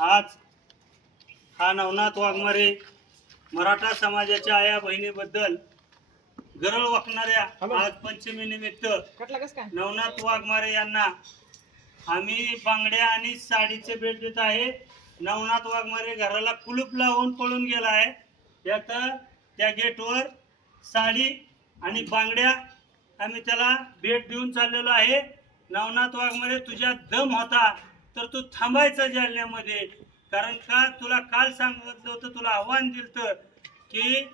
आज हा नवनाथ वाघमारे मराठा समाजाच्या आया बहिणीबद्दल गरळ वाकणाऱ्या आज पंचमी निमित्त नवनाथ वाघमारे यांना आम्ही बांगड्या आणि साडीचे भेट देत आहे। नवनाथ वाघमारे घराला कुलूप लावून पळून गेला आहे। यात त्या गेटवर साडी आणि बांगड्या आम्ही त्याला भेट देऊन चाललेलो आहे। नवनाथ वाघमारे तुझ्या दम होता तर तू थांबायचं जालन्यामध्ये, कारण का तुला काल सांगितलं होतं, तुला आव्हान दिलं की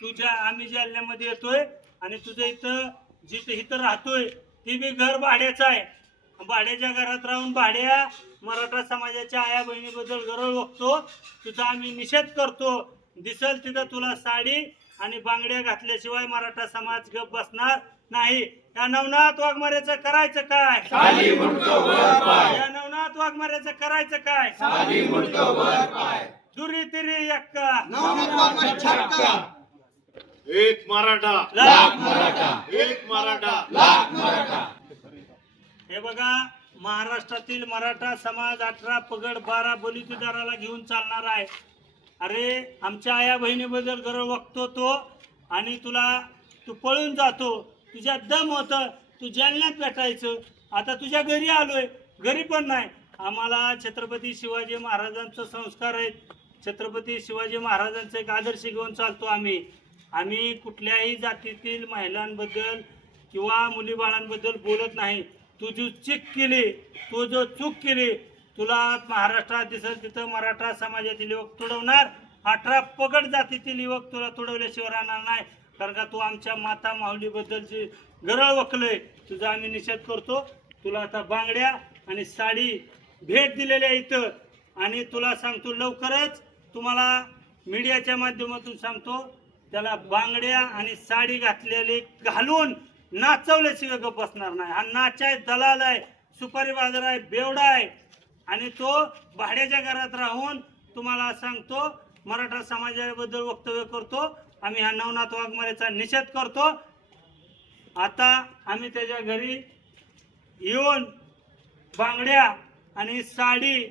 तुझ्या आम्ही जालन्यामध्ये येतोय आणि तुझं इथं जिथे इथं राहतोय ते बी घर भाड्याचं आहे। भाड्याच्या घरात राहून भाड्या मराठा समाजाच्या आया बहिणीबद्दल गरळ बघतो, तुझा आम्ही निषेध करतो। दिसल तिथं तुला साडी आणि बांगड्या घातल्याशिवाय मराठा समाज गप बसणार नाही। या नवनाथ वाघमारेचं करायचं काय? या नवनाथ वाघमारेचं करायचं काय? दुरी तिरी एक्का, एक मराठा लाख मराठा, एक मराठा लाख मराठा। हे बघा, महाराष्ट्रातील मराठा समाज 18 पगड 12 बलिदाराला घेऊन चालणार आहे। अरे आमच्या आया बहिणीबद्दल गरळ वागतो तो आणि तू पळून जातो। तुझ्या दम होत तू जालन्यात भेटायचं, आता तुझ्या घरी आलोय, घरी पण नाही। आम्हाला छत्रपती शिवाजी महाराजांचं संस्कार आहेत, छत्रपती शिवाजी महाराजांचा एक आदर्श घेऊन चालतो आम्ही कुठल्याही जातीतील महिलांबद्दल किंवा मुली बाळांबद्दल बोलत नाही। तू जो चूक केली तुला महाराष्ट्रात दिसेल तिथं मराठा समाजातील युवक तुडवणार। 18 पगड जातीतील युवक तुला तुडवल्याशिवाय राहणार नाही, कारण का तू आमच्या माता माऊलीबद्दलची गरळ वकलय। तुझा आम्ही निषेध करतो। तुला आता बांगड्या आणि साडी भेट दिलेल्या इथं, आणि तुला सांगतो लवकरच तुम्हाला मीडियाच्या माध्यमातून सांगतो, त्याला बांगड्या आणि साडी घातलेली घालून नाचवल्याशिवाय गप बसणार नाही। हा नाचाय दलाल आहे, सुपारी बाजार आहे, बेवडा आहे, आणि तो भाड्याच्या घरात राहून तुम्हाला सांगतो मराठा समाजाबद्दल वक्तव्य करतो। आम्ही हा नवनाथ वाघमारेचा निषेध करतो। आता आम्ही त्याच्या घरी येऊन बांगड्या आणि साडी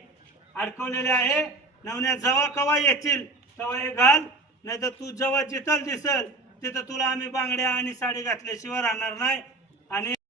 अडकवलेल्या आहे। नवन्या जेव्हा कवा येतील तेव्हा हे घाल, नाही तर तू जेव्हा जिथं दिसल तिथं तुला आम्ही बांगड्या आणि साडी घातल्याशिवाय राहणार नाही। आणि